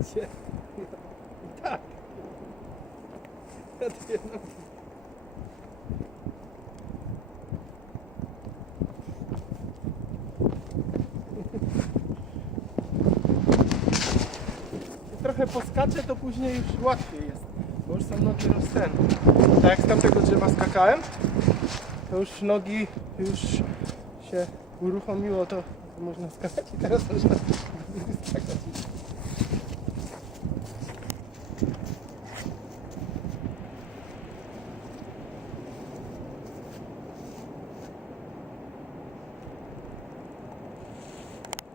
Gdzie? I tak. Ja dwie nogi. Trochę poskaczę, to później już łatwiej jest, bo już są nogi rozstępne. Tak jak z tamtego drzewa skakałem, to już nogi już się uruchomiło, to można skakać i teraz można skakać.